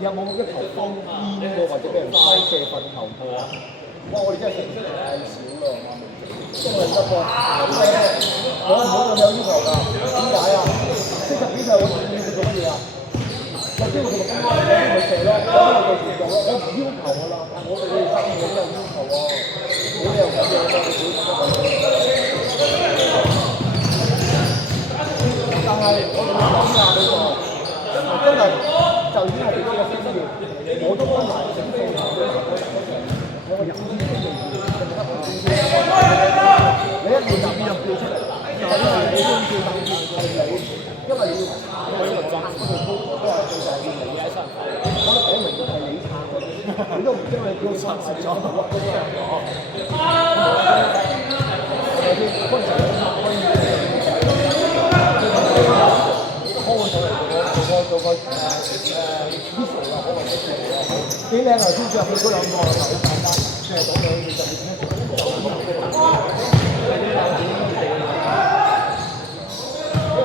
有冇一球封煙過或者俾人揮射罰球過啊？哇！我哋真係射出嚟太少啦，真係唔得噃。我唔好咁有要求㗎，點解啊？即係比賽我要做乜嘢啊？有機會同埋有啲咪射咯，有啲咪繼續做咯。我唔要求㗎啦，我哋3個都有要求喎。冇理由咁樣㗎，你自己覺得但係我哋要諗下呢個，真係就已經係俾咗個經驗，我都分埋整數頭嗰我個飲先嘅經驗，你一練習邊就叫出嚟，因為你都要叫等住你，因為你要撐嗰個撐嗰度高，都係最大要你喺身，咁講明係你撐嗰啲，你都唔知你叫撐係咗乜都得講，係咪先？嗰陣時可以。做個visual 啊，可能幾靚啊！先至入去嗰兩個頭一簡單，即係講兩句就變咗做唔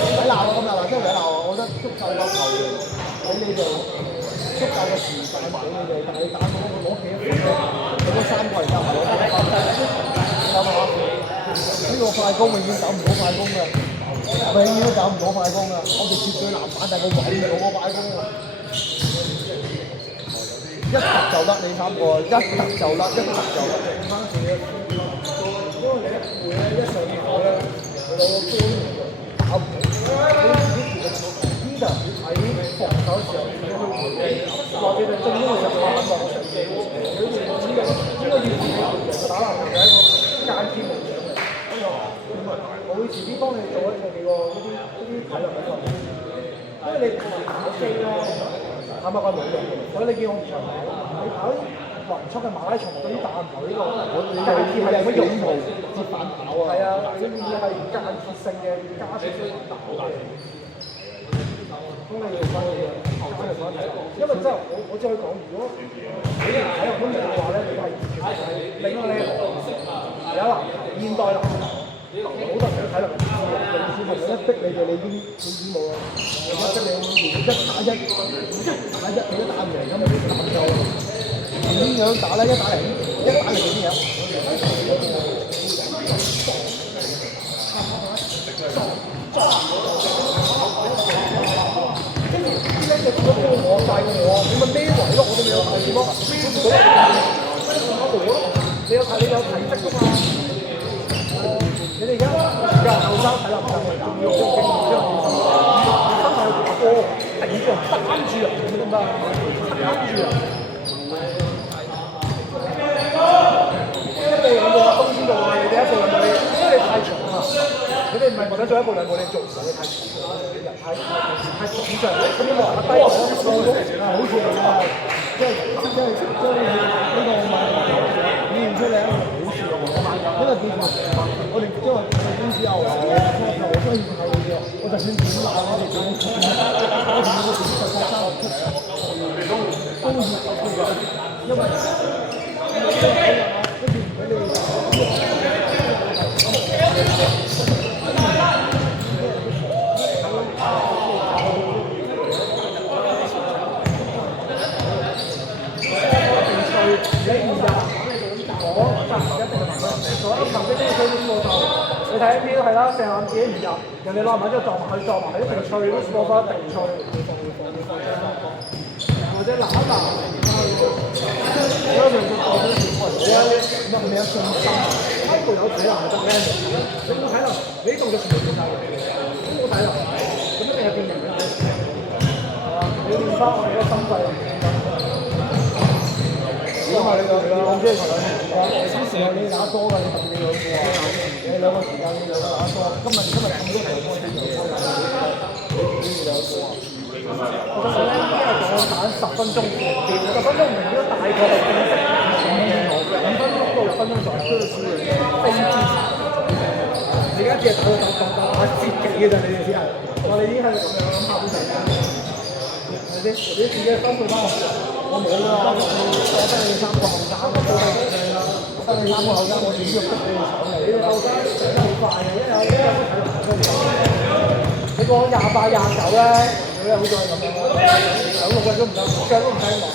使鬧啊！咁又嗱，真係唔使鬧啊！我覺得足夠個球員俾你哋足夠嘅時間俾你哋，但係你打到攞幾多分咧？你嗰3個人又唔攞得分，有冇啊？呢個快攻永遠走唔到快攻嘅。永遠都搞唔到快攻啊！我哋絕對籃板，但係個位冇個快攻啊！一突就甩你3個，一突就甩，一突就甩。翻轉嘅，因為你一攰咧，一上場咧，你攞個波搞唔到，你自己條嘅呢就喺防守時候自己去回應，或者係進攻嘅時候反落上機，佢哋知道應該要自己打籃球係一個間天模樣嘅。我會遲啲幫你做一個幾個嗰啲體能嘅訓練，因為你跑機咧，坦白講冇用嘅。所以你見我唔長跑，你跑勻速嘅馬拉松對於打籃球呢個間歇係有乜用途？接反跑啊！係啊，你會係間歇性嘅加速反跑嘅。咁你要翻去後翻嚟講體能，因為真係我再講，如果你唔體能訓練嘅話咧，你係完全係另一個 level。有啦，現代籃球。好多人都睇落嚟知啊，甚至係一逼你哋，你已經冇啦。一逼你連1打1，你都打唔贏，咁你打唔到。點樣打咧？1打0點樣？跟住啲僆仔點解幫我帶過我？你咪孭位咯，我都未有睇點咯，孭唔到。你有體質㗎嘛？你哋而家後生睇落唔得，仲要有經驗之後，真係要打波，頂住擔住人咁得唔得？擔住人，一步兩步啊，東先步啊，你哋一步兩步你，因為你太長啊，你哋唔係覺得做一步兩步你做唔到，你太長，你人太腫脹，咁樣話低咗，好似你啊，即係呢個表現出嚟一個好事嚟嘅，因為叫做我哋因為公司有我初頭我雖然係嘅，我就算點鬧我哋點我哋要個實際生活出嚟，都要因為跟住唔俾你。你睇 NBA 都係啦，成眼自己唔入，人哋攞埋之後撞埋去，一定脆，都攞翻一定脆。或者攬一攬，有時會過咗條腿，你有信心，呢度有體能就得咧。你冇體能，你呢動作全部變晒嘅，冇體能，咁一定係變形嘅。係啊，你要練翻我哋嘅心肺。咁啊，你即係有時候你打多㗎，你特別你兩個啊，你兩個時間你兩個打多，今日咁多場波，你兩個啊。我覺得咧，依家講打10分鐘唔掂，10分鐘唔掂都大概係正式5分鐘到6分鐘左右都要輸嘅，非常之長。你而家只係打節幾嘅咋，你哋只係，我哋已經係咁樣諗下都成。你自己分配翻我冇啦，我得你3個後生，我冇係得你啦。得你3個後生，我點知要逼你哋上嚟？你哋後生上得好快嘅，一有睇到你講28、29咧，你好似係咁樣咯，兩個腳都唔得，腳都唔使攞。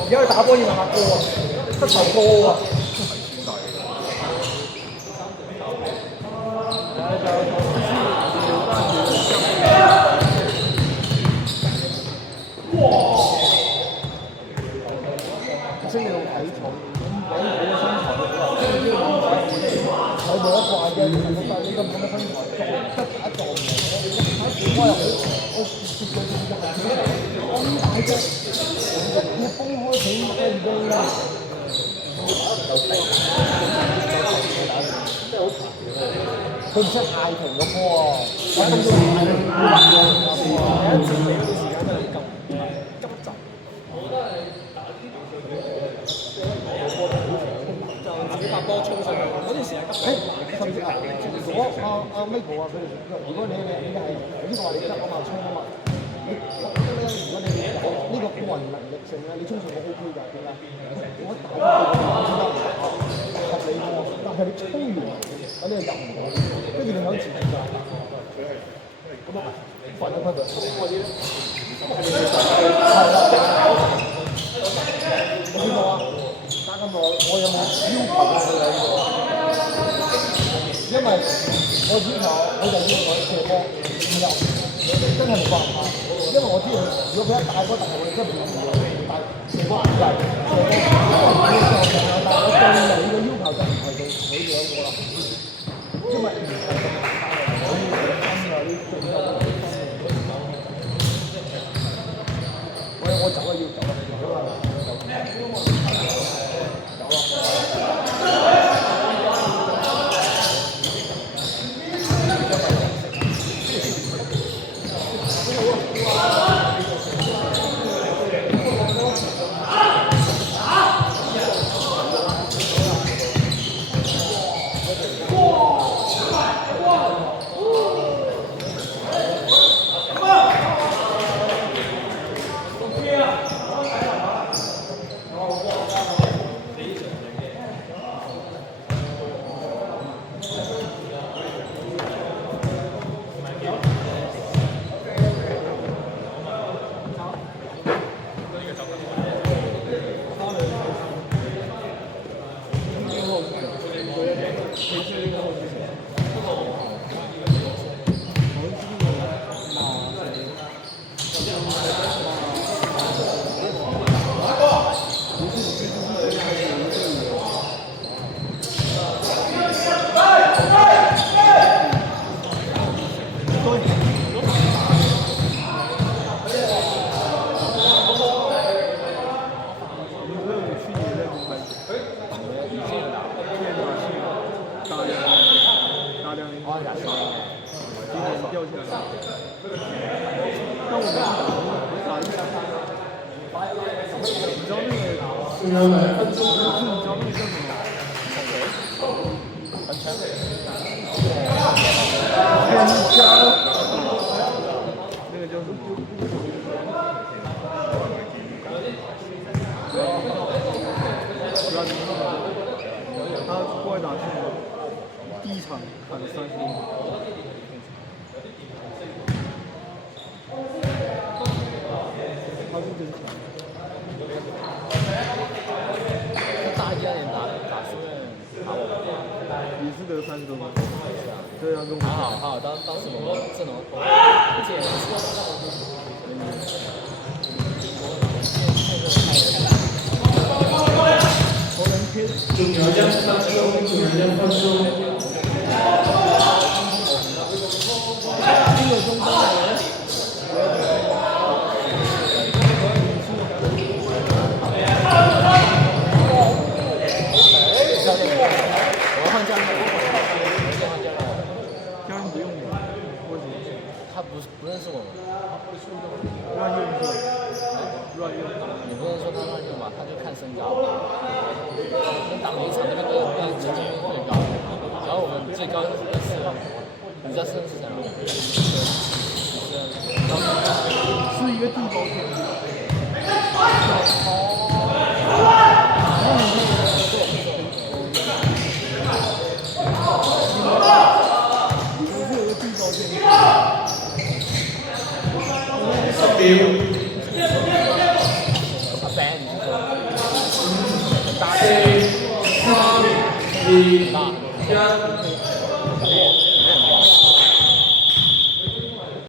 而家去打波要問下哥啊，膝頭哥啊。升你到體重，咁講好嘅身材，我冇得怪嘅，其實覺得你咁嘅身材，得打撞嘅，我一點開又好，我絕對唔係咁大隻，要崩開起飛機啦。佢唔識嗌停個波啊！我跟住嗌停個波，有一次你嗰啲時間真係急就。就自己把波衝上去，嗰段時間急。甚至係如果Michael 啊佢哋，如果你係呢個話你急啊嘛衝啊嘛，你如果你呢個個人能力性咧，你衝上我 OK 㗎，點解？我打合理喎，但係你衝完，咁你又入唔到，跟住你響前面㗎，咁啊犯咗規矩，嗰啲咧，係啦，你知道啊？打咁耐，我有冇要求啊？佢兩個，因為我要求我就要我射波唔入，真係冇辦法。因為我知道，如果佢一大波突破，真係唔會但射波唔入，射波唔入，但係我對你嘅要求就唔係到佢兩個啦，因為唔係咁簡單嘅，我要兩分㗎，呢仲有兩分。我走啊，要走啊，走啊！大。